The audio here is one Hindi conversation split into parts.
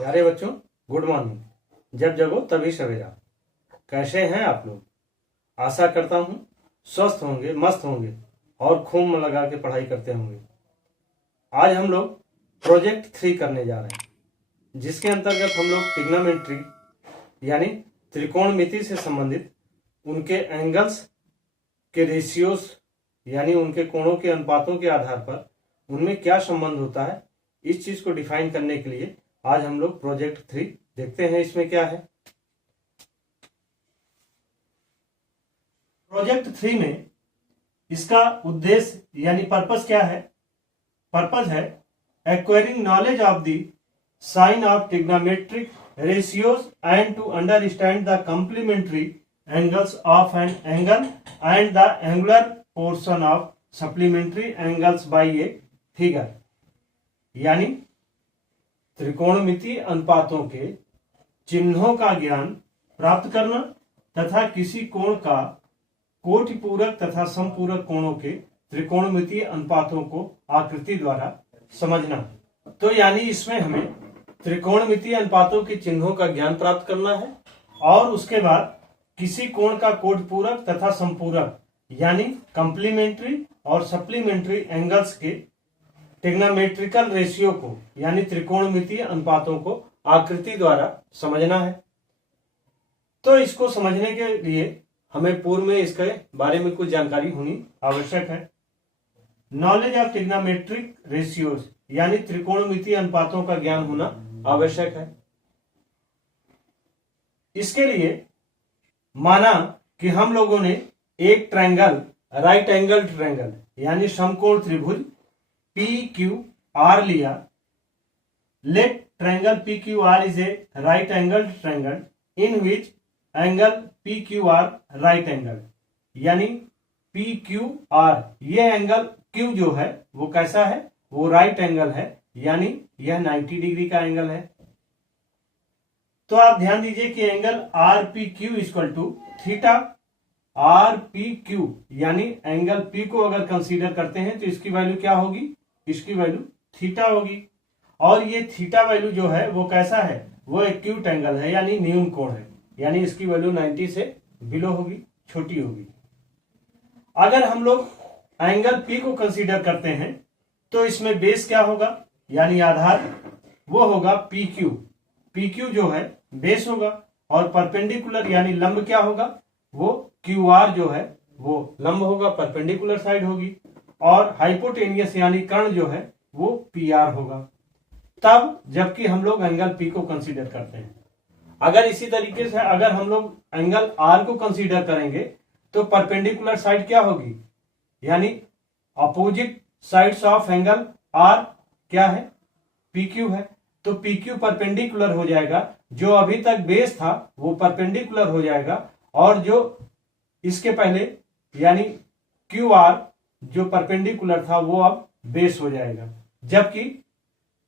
प्यारे बच्चों, गुड मॉर्निंग। जब जगो तभी सवेरा। कैसे हैं आप लोग? आशा करता हूं स्वस्थ होंगे, मस्त होंगे और खूब मन लगा के पढ़ाई करते होंगे। आज हम लोग प्रोजेक्ट 3 करने जा रहे हैं, जिसके अंतर्गत हम लोग ट्रिग्नोमेट्री यानी त्रिकोणमिति से संबंधित उनके एंगल्स के रेशियोज यानी उनके कोणों के अनुपातों के आधार पर उनमें क्या संबंध होता है, इस चीज को डिफाइन करने के लिए आज हम लोग प्रोजेक्ट 3 देखते हैं। इसमें क्या है? प्रोजेक्ट 3 में इसका उद्देश्य यानी पर्पस क्या है? पर्पस है acquiring knowledge of the sine of trigonometric ratios and to understand the complementary angles of an angle and the angular portion of supplementary angles by a figure। यानी त्रिकोणमिति अनुपातों के चिन्हों का ज्ञान प्राप्त करना तथा किसी कोण का कोटिपूरक तथा समपूरक कोणों के त्रिकोणमिति अनुपातों को आकृति द्वारा समझना। तो यानी इसमें हमें त्रिकोणमिति अनुपातों के चिन्हों का ज्ञान प्राप्त करना है और उसके बाद किसी कोण का कोटपूरक तथा संपूरक यानी कंप्लीमेंट्री और सप्लीमेंट्री एंगल्स के ट्रिग्नोमेट्रिकल रेशियो को यानी त्रिकोणमिति अनुपातों को आकृति द्वारा समझना है। तो इसको समझने के लिए हमें पूर्व में इसके बारे में कुछ जानकारी होनी आवश्यक है। नॉलेज ऑफ ट्रिग्नोमेट्रिक रेशियोज यानी त्रिकोणमिति अनुपातों का ज्ञान होना आवश्यक है। इसके लिए माना कि हम लोगों ने एक ट्रायंगल, राइट एंगल ट्रायंगल यानी समकोण त्रिभुज PQR लिया। Let triangle PQR is a right angle triangle in which angle PQR right angle यानी PQR ये एंगल Q जो है वो कैसा है? वो राइट एंगल है यानी यह 90 डिग्री का एंगल है। तो आप ध्यान दीजिए कि angle RPQ equal to theta. RPQ यानी एंगल P को अगर कंसीडर करते हैं तो इसकी वैल्यू क्या होगी? इसकी वैल्यू थीटा होगी। और ये थीटा वैल्यू जो है वो कैसा है? वो एक्यूट एंगल है यानी न्यून कोण है, यानी इसकी वैल्यू 90 से बिलो होगी, छोटी होगी। अगर हम लोग एंगल P को कंसीडर करते हैं तो इसमें बेस क्या होगा यानी आधार, वो होगा PQ। PQ जो है बेस होगा और परपेंडिकुलर यानी लंब क्या होगा? वो QR जो है वो लंब होगा, परपेंडिकुलर साइड होगी। और हाइपोटेनियस यानी कर्ण जो है वो PR होगा। तब जबकि हम लोग एंगल P को कंसीडर करते हैं। अगर इसी तरीके से अगर हम लोग एंगल R को कंसीडर करेंगे तो परपेंडिकुलर साइड क्या होगी यानी opposite sides of angle R क्या है? PQ है। तो PQ परपेंडिकुलर हो जाएगा, जो अभी तक बेस था वो परपेंडिकुलर हो जाएगा और जो इसके पहले यानी QR जो परपेंडिकुलर था वो अब बेस हो जाएगा, जबकि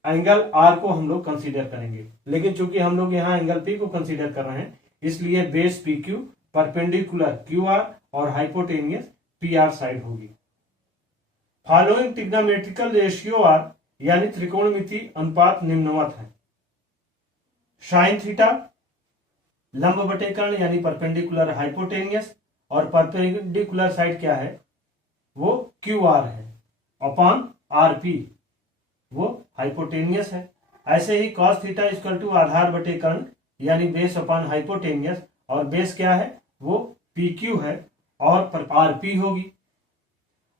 एंगल R को हम लोग कंसीडर करेंगे। लेकिन चूंकि हम लोग यहाँ एंगल P को कंसीडर कर रहे हैं इसलिए बेस PQ परपेंडिकुलर QR और हाइपोटेनियस PR साइड होगी। फॉलोइंग ट्रिग्नोमेट्रिकल रेशियो आर यानी त्रिकोणमिति अनुपात निम्नवत है। साइन थीटा लंब बटे कर्ण यानी परपेंडिकुलर हाइपोटेनियस और परपेंडिकुलर साइड क्या है? वो QR है अपॉन RP वो हाइपोटेनियस है। ऐसे ही cos थीटा इक्वल टू आधार बटे कर्ण यानी बेस अपॉन हाइपोटेनियस और बेस क्या है? वो PQ है और RP होगी।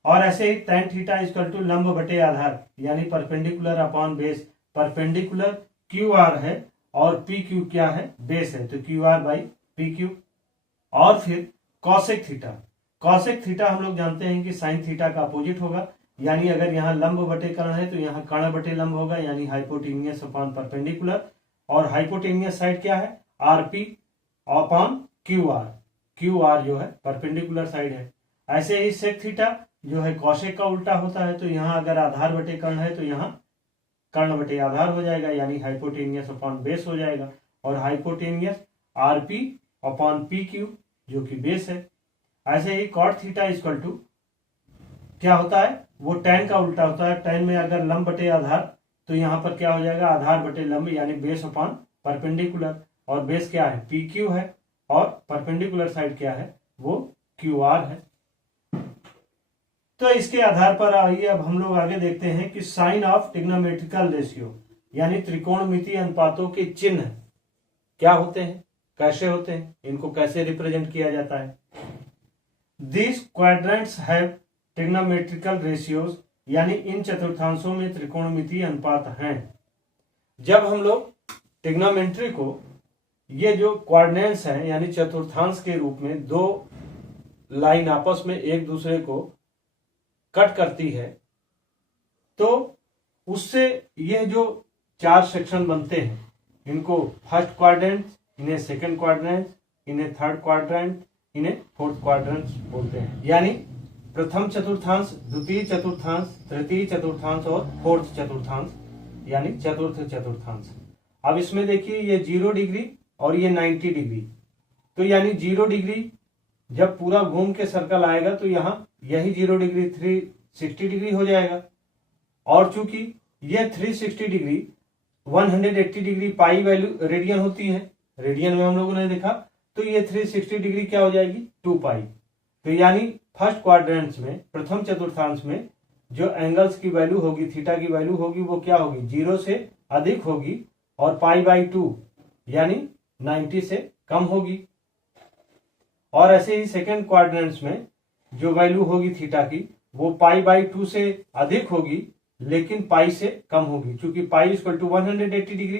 और ऐसे ही tan थीटा इक्वल टू लंब बटे आधार यानी perpendicular upon base, perpendicular QR है और PQ क्या है? बेस है, तो QR बाई PQ। और फिर कॉसेक थीटा, कॉसेक थीटा हम लोग जानते हैं कि साइन थीटा का अपोजिट होगा, यानी अगर यहाँ लंब बटे कर्ण है तो यहाँ कर्ण बटे लंब होगा यानी हाइपोटेनियस अपॉन परपेंडिकुलर। और हाइपोटेनियस साइड क्या है? RP अपॉन QR, QR जो है परपेंडिकुलर साइड है। ऐसे ही सेक थीटा जो है कॉसेक का उल्टा होता है, तो यहाँ अगर आधार बटे कर्ण है तो यहाँ कर्ण बटे आधार हो जाएगा यानी हाइपोटेनियस अपॉन बेस हो जाएगा। और हाइपोटेनियस RP अपॉन PQ जो कि बेस है। ऐसे ही कॉट थीटा इक्वल टू क्या होता है? वो tan का उल्टा होता है। tan में अगर लंब बटे आधार तो यहाँ पर क्या हो जाएगा, आधार बटे लंब यानी बेस अपॉन परपेंडिकुलर, और बेस क्या है, पी क्यू है, और परपेंडिकुलर साइड क्या है, वो क्यू आर है। तो इसके आधार पर आइए अब हम लोग आगे देखते हैं कि साइन ऑफ ट्रिग्नोमेट्रिकल रेशियो यानी त्रिकोणमितीय अनुपातों के चिन्ह क्या होते हैं, कैसे होते हैं, इनको कैसे रिप्रेजेंट किया जाता है। These quadrants have trigonometrical ratios यानी इन चतुर्थांशों में त्रिकोणमितीय अनुपात हैं। जब हम लोग ट्रिग्नोमेट्री को ये जो क्वाड्रेंट्स हैं यानी चतुर्थांश के रूप में दो लाइन आपस में एक दूसरे को कट करती है, तो उससे यह जो चार सेक्शन बनते हैं, इनको फर्स्ट क्वाड्रेंट, इन्हें सेकंड क्वाड्रेंट, इन्हें थर्ड क्वाड्रेंट, इन्हें फोर्थ क्वाड्रेंट बोलते हैं। यानी प्रथम चतुर्थांश, द्वितीय चतुर्थांश, तृतीय चतुर्थांश और फोर्थ चतुर्थांश यानी चतुर्थ चतुर्थांश। अब इसमें देखिए ये 0 डिग्री और ये 90 डिग्री, तो यानी 0 डिग्री जब पूरा घूम के सर्कल आएगा तो यहाँ यही 0 डिग्री 360 डिग्री हो जाएगा, और चूंकि ये 360 degree 180 degree pi value radian होती है, रेडियन में हम लोगों ने देखा, तो ये 360 डिग्री क्या हो जाएगी, 2 पाई। तो यानी फर्स्ट क्वाड्रेंट्स में, प्रथम चतुर्थांश में जो एंगल्स की वैल्यू होगी, थीटा की वैल्यू होगी, वो क्या होगी, 0 से अधिक होगी और पाई बाई 2 यानी 90 से कम होगी। और ऐसे ही सेकेंड क्वाड्रेंट्स में जो वैल्यू होगी थीटा की, वो पाई बाई 2 से अधिक होगी लेकिन पाई से कम होगी, क्योंकि पाई इक्वल टू 180 डिग्री,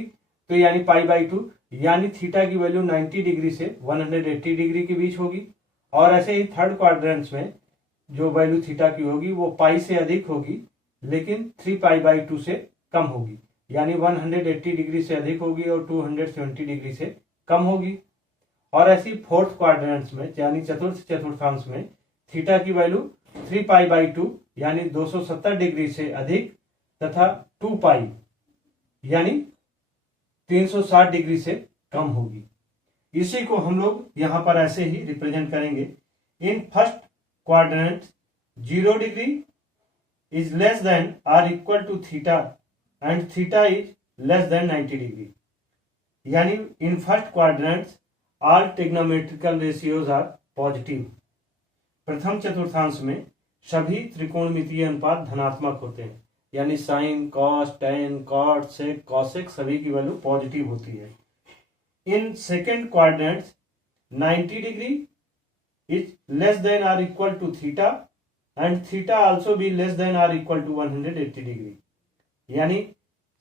तो यानी पाई बाई 2 यानी थीटा की वैल्यू 90 डिग्री से 180 डिग्री के बीच होगी। और ऐसे ही थर्ड क्वाड्रेंट्स में जो वैल्यू थीटा की होगी वो पाई से अधिक होगी लेकिन 3 पाई बाई 2 से कम होगी, यानी 180 डिग्री से अधिक होगी और 270 डिग्री से कम होगी। और ऐसी फोर्थ क्वाड्रेंट्स में यानी चतुर्थ चतुर्थांश में थीटा की वैल्यू 3 पाई बाई 2 यानी 270 डिग्री से अधिक तथा 2 पाई यानी 360 डिग्री से कम होगी। इसी को हम लोग यहां पर ऐसे ही रिप्रेजेंट करेंगे। In first quadrant 0 degree is less than or equal to theta and theta is less than 90 degree, यानी in first quadrants all trigonometrical ratios are positive. प्रथम चतुर्थांश में सभी त्रिकोणमितीय अनुपात धनात्मक होते हैं, यानी sine, cos, tan, cot, sec, cosec सभी की वैल्यू पॉजिटिव होती है। In second quadrants 90 degree is less than or equal to theta and theta also be less than or equal to 180 degree, यानी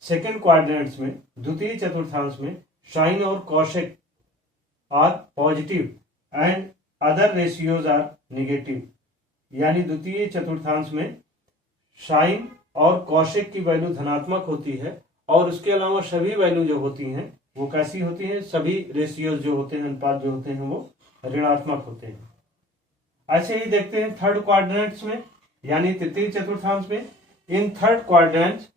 सेकेंड क्वाड्रेंट्स में, द्वितीय चतुर्थांश में साइन और cosec are positive and other ratios are negative, यानी द्वितीय चतुर्थांश में साइन और कॉसेक की वैल्यू धनात्मक होती है और उसके अलावा सभी वैल्यू जो होती हैं वो कैसी होती हैं, सभी रेशियोज जो होते हैं, अनुपात जो होते हैं वो ऋणात्मक होते हैं। ऐसे ही देखते हैं थर्ड क्वाड्रेंट्स में यानी तृतीय चतुर्थांश में। In third quadrants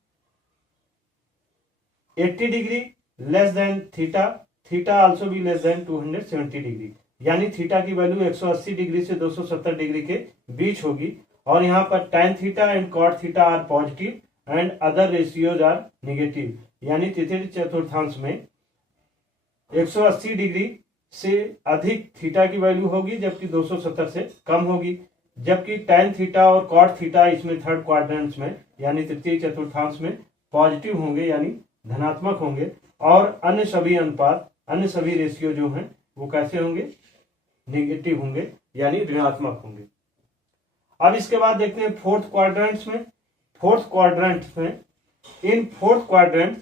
80 degree less than theta, theta also भी लेस देन 270 डिग्री, यानी थीटा की वैल्यू 180 डिग्री से 270 डिग्री के बीच होगी। और यहाँ पर tan theta and cot theta are positive and other ratios are negative, यानी तृतीय चतुर्थांश में 180 डिग्री से अधिक थीटा की वैल्यू होगी जबकि 270 से कम होगी, जबकि tan थीटा और cot थीटा इसमें थर्ड क्वाड्रेंट्स में यानी तृतीय चतुर्थांश में पॉजिटिव होंगे यानी धनात्मक होंगे, और अन्य सभी अनुपात, अन्य सभी रेशियो जो हैं वो कैसे होंगे, नेगेटिव होंगे यानी ऋणात्मक होंगे। अब इसके बाद देखते हैं फोर्थ क्वाड्रेंट्स में। फोर्थ क्वाड्रेंट्स में in fourth quadrant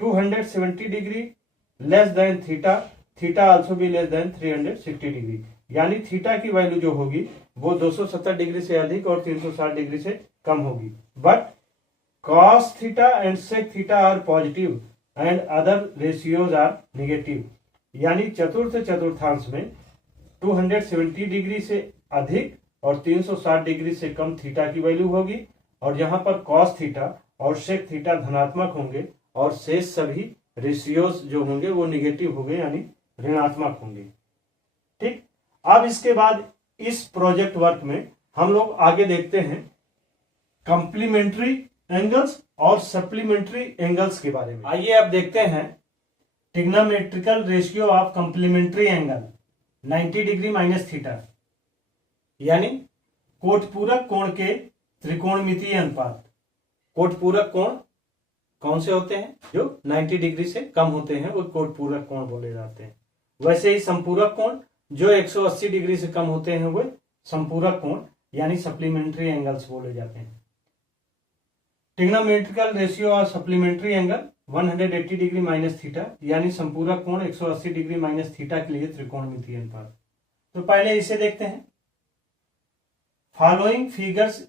270 degree less than theta, theta also भी लेस देन 360 डिग्री, यानी थीटा की वैल्यू जो होगी वो 270 डिग्री से अधिक और 360 डिग्री से कम होगी। But cos theta and sec theta are positive and other ratios are negative, यानी चतुर्थ चतुर्थांश में 270 डिग्री से अधिक और 360 डिग्री से कम थीटा की वैल्यू होगी, और जहां पर cos थीटा और sec थीटा धनात्मक होंगे और शेष सभी रेशियोज जो होंगे वो निगेटिव होंगे यानी ऋणात्मक होंगे। ठीक, अब इसके बाद इस प्रोजेक्ट वर्क में हम लोग आगे देखते हैं कंप्लीमेंट्री एंगल्स और सप्लीमेंट्री एंगल्स के बारे में। आइए अब देखते हैं trigonometrical ratio of complementary angle 90 degree minus theta, यानी कोटपूरक कोण के त्रिकोणमितीय अनुपात। कोटपूरक कोण कौन से होते हैं? जो 90 डिग्री से कम होते हैं वो कोटपूरक कोण बोले जाते हैं। वैसे ही संपूरक कोण जो 180 डिग्री से कम होते हैं वो संपूरक कोण यानी सप्लीमेंट्री एंगल्स बोले जाते हैं। Trigonometrical ratio of supplementary angle 180 degree minus theta, यानी संपूरक कोण 180 डिग्री माइनस थीटा के लिए त्रिकोणमितीय अनुपात। तो पहले इसे देखते हैं। Following figures,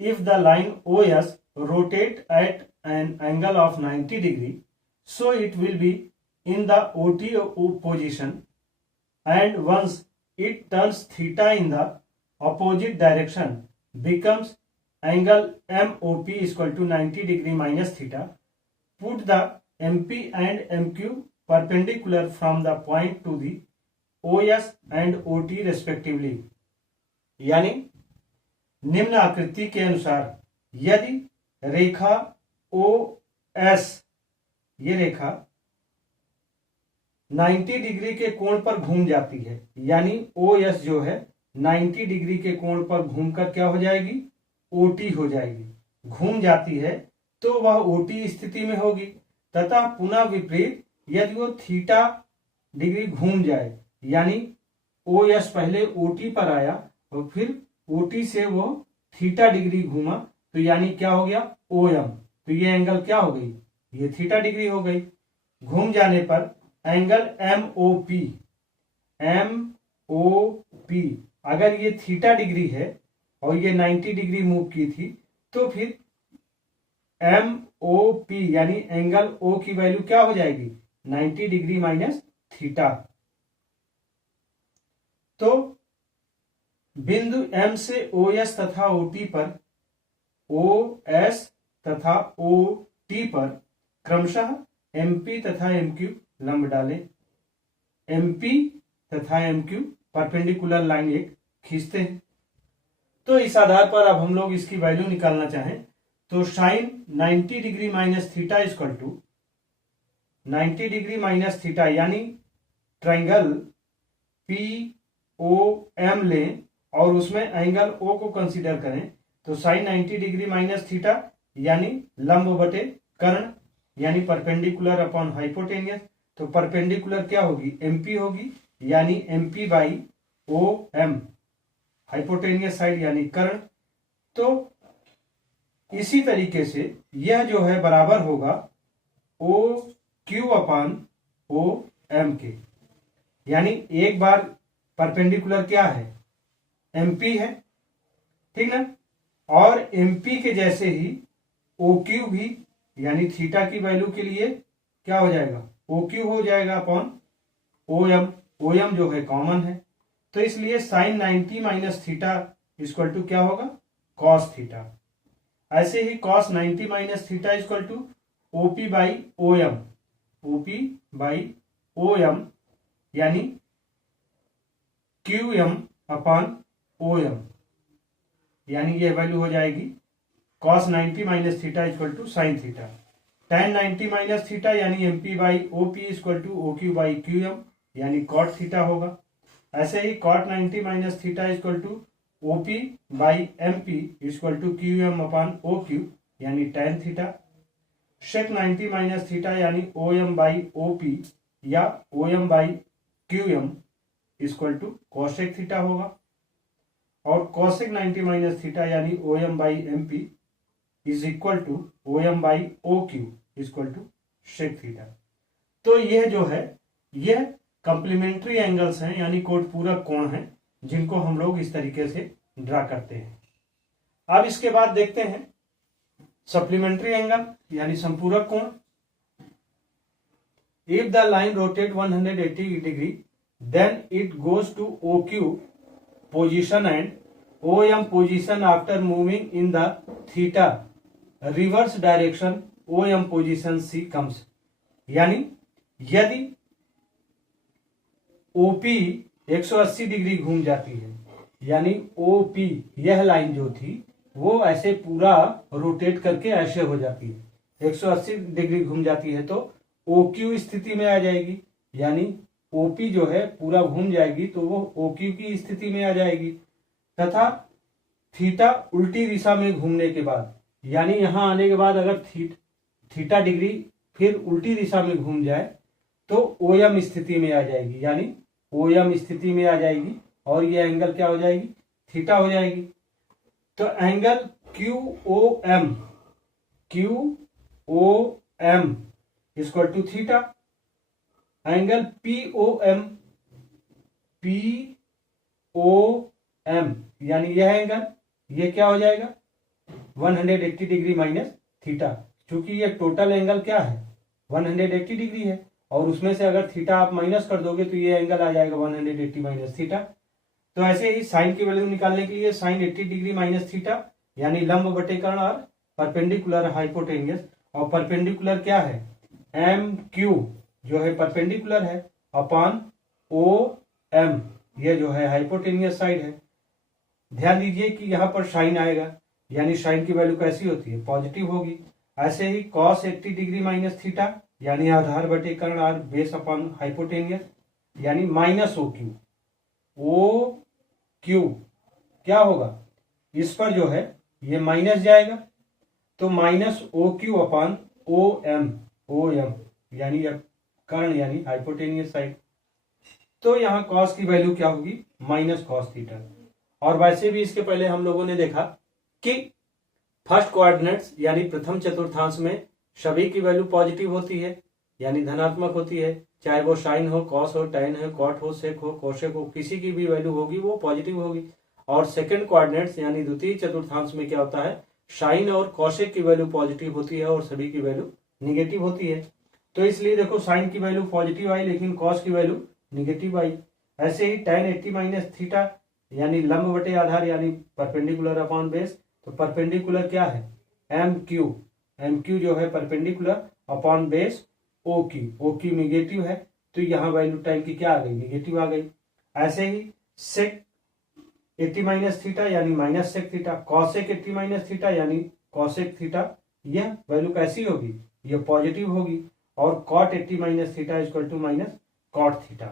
if the line OS rotate at an angle of 90 degree, so it will be in the OT position, and once it turns theta in the opposite direction becomes angle MOP is equal to 90 degree minus theta. Put the MP and MQ perpendicular from the point to the OS and OT respectively. यानी निम्न आकृति के अनुसार यदि रेखा OS, ये रेखा 90 डिग्री के कोण पर घूम जाती है, यानी OS जो है 90 डिग्री के कोण पर घूमकर क्या हो जाएगी? OT हो जाएगी। घूम जाती है तो वह OT स्थिति में होगी, तथा पुनः विपरीत यदि वो थीटा डिग्री घूम जाए, यानी OS पहले OT पर आया और फिर OT से वो थीटा डिग्री घूमा, तो यानी क्या हो गया? OM। तो ये एंगल क्या हो गई? ये थीटा डिग्री हो गई। घूम जाने पर एंगल MOP, अगर ये थीटा डिग्री है और ये 90 डिग्री मूव की थी, तो फिर MOP यानी एंगल O की वैल्यू क्या हो जाएगी? 90 डिग्री माइनस थीटा। तो बिंदु M से OS तथा OT पर, OS तथा OT पर क्रमशः MP तथा MQ लंब डालें। MP तथा MQ परपेंडिकुलर लाइन एक खींचते हैं। तो इस आधार पर अब हम लोग इसकी वैल्यू निकालना चाहें तो sine 90 degree minus theta equal to 90 degree minus theta, यानी ट्राइंगल POM लें और उसमें एंगल O को कंसीडर करें, तो साइन 90 डिग्री माइनस थीटा यानी लंब बटे कर्ण, यानी परपेंडिकुलर अपॉन हाइपोटेनियस। तो परपेंडिकुलर क्या होगी? MP होगी, यानी MP by OM, hypotenuse side यानी कर्ण। तो इसी तरीके से यह जो है बराबर होगा OQ अपॉन OM के, यानी एक बार परपेंडिकुलर क्या है? MP है, ठीक ना। और MP के जैसे ही OQ भी, यानी थीटा की वैल्यू के लिए क्या हो जाएगा? OQ हो जाएगा अपॉन OM। OM जो है कॉमन है, तो इसलिए sine 90 minus theta equal to क्या होगा? Cos theta. ऐसे ही cos 90 minus theta equal to OP by OM, OP by OM यानी QM अपॉन OM, यानी ये वैल्यू हो जाएगी cos 90 minus theta equal to sine theta. tan 90 minus theta यानी MP by OP equal to OQ by QM, यानी cot थीटा होगा। ऐसे ही cot 90 minus theta equal to OP by MP equal to QM upon OQ, यानी tan theta. sec 90 minus theta यानी OM बाई OP या OM by QM equal to cosec theta होगा। और cosec 90 माइनस थीटा यानी OM by MP is equal to OM by OQ equal to sec theta. तो यह जो है यह कंप्लीमेंट्री एंगल्स हैं, यानी कोटपूरक कोण हैं, जिनको हम लोग इस तरीके से ड्रा करते हैं। अब इसके बाद देखते हैं सप्लीमेंट्री एंगल यानी संपूरक कोण। If the line rotate 180 degree then it goes to OQ position and OM position after moving in the theta reverse direction OM position C comes। यानी यदि OP 180 डिग्री घूम जाती है, यानी OP यह लाइन जो थी वो ऐसे पूरा रोटेट करके ऐसे हो जाती है, 180 डिग्री घूम जाती है, तो OQ स्थिति में आ जाएगी, यानी OP जो है पूरा घूम जाएगी तो वो OQ की स्थिति में आ जाएगी। तथा थीटा उल्टी दिशा में घूमने के बाद, यानी यहां आने के बाद अगर थीटा डिग्री फिर उल्टी दिशा में घूम जाए तो OM स्थिति में आ जाएगी, यानी OM स्थिति में आ जाएगी और ये एंगल क्या हो जाएगी, थीटा हो जाएगी। तो angle QOM equal to theta, angle POM यानी यह एंगल, ये क्या हो जाएगा 180 डिग्री माइनस थीटा, क्योंकि ये टोटल एंगल क्या है 180 डिग्री है और उसमें से अगर थीटा आप माइनस कर दोगे तो ये एंगल आ जाएगा 180 माइनस थीटा। तो ऐसे ही साइन की वैल्यू निकालने के लिए साइन 80 डिग्री माइनस थीटा यानी लंब बटे कर्ण और परपेंडिकुलर हाइपोटेनियस, और परपेंडिकुलर क्या है MQ जो है परपेंडिकुलर है अपॉन OM ये जो है हाइपोटेनियस साइड है। ध्यान दीजिए कि यहाँ पर साइन आएगा, यानी साइन की वैल्यू कैसी होती है पॉजिटिव होगी। ऐसे ही cos 80 डिग्री माइनस थीटा यानी आधार बटे कर्ण और बेस अपॉन हाइपोटेनियस यानी माइनस OQ क्या होगा, इस पर जो है ये माइनस जाएगा तो माइनस OQ अपॉन OM यानी कर्ण यानी हाइपोटेनियस साइड। तो यहाँ cos की वैल्यू क्या होगी माइनस cos थीटा। और वैसे भी इसके पहले हम लोगों ने देखा कि फर्स्ट कोऑर्डिनेट्स यानी प्रथम चतुर्थांश में सभी की वैल्यू पॉजिटिव होती है, यानी धनात्मक होती है, चाहे वो साइन हो, कॉस हो, टैन हो, कॉट हो, सेक हो, कोशेक हो, किसी की भी वैल्यू होगी वो पॉजिटिव होगी। और सेकंड कोऑर्डिनेट्स यानी द्वितीय चतुर्थांश में क्या होता है, साइन और कॉशेक की वैल्यू पॉजिटिव होती है और सभी की वैल्यू निगेटिव होती है। तो इसलिए देखो साइन की वैल्यू पॉजिटिव आई लेकिन कॉस की वैल्यू निगेटिव आई। ऐसे ही tan 80 माइनस थीटा यानी लंब बटे आधार यानी परपेंडिकुलर अपॉन बेस, तो परपेंडिकुलर क्या है MQ जो है perpendicular upon base OQ negative है तो यहाँ वैल्यू टाइम की क्या आ गई निगेटिव आ गई। ऐसे ही सेक 80 माइनस थीटा यानी minus sec theta, cosec 80 minus theta यानी कॉसेक थीटा, यह वैल्यू कैसी होगी यह पॉजिटिव होगी। और cot 80 minus theta equal to minus cot theta.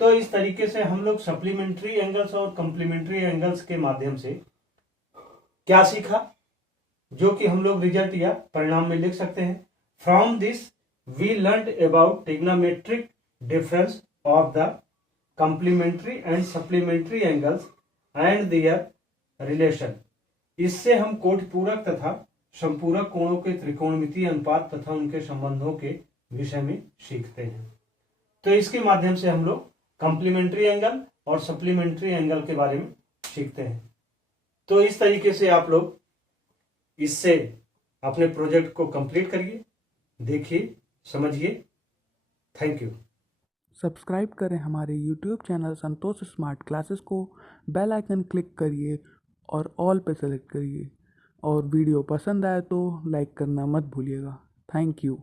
तो इस तरीके से हम लोग सप्लीमेंट्री एंगल्स और कंप्लीमेंट्री एंगल्स के माध्यम से क्या सीखा, जो कि हम लोग रिजल्ट या परिणाम में लिख सकते हैं। From this we learn about trigonometric difference of the complementary and supplementary angles and their relation. इससे हम कोटिपूरक तथा संपूरक कोणों के त्रिकोणमितीय अनुपात तथा उनके संबंधों के विषय में सीखते हैं। तो इसके माध्यम से हम लोग कंप्लीमेंट्री एंगल और सप्लीमेंट्री एंगल के बारे में सीखते हैं। तो इस तरीके से आप लोग इससे अपने प्रोजेक्ट को कंप्लीट करिए, देखिए, समझिए। Thank you. सब्सक्राइब करें हमारे YouTube चैनल संतोष स्मार्ट क्लासेस को, बेल आइकन क्लिक करिए और ऑल पे सेलेक्ट करिए, और वीडियो पसंद आए तो लाइक करना मत भूलिएगा। Thank you.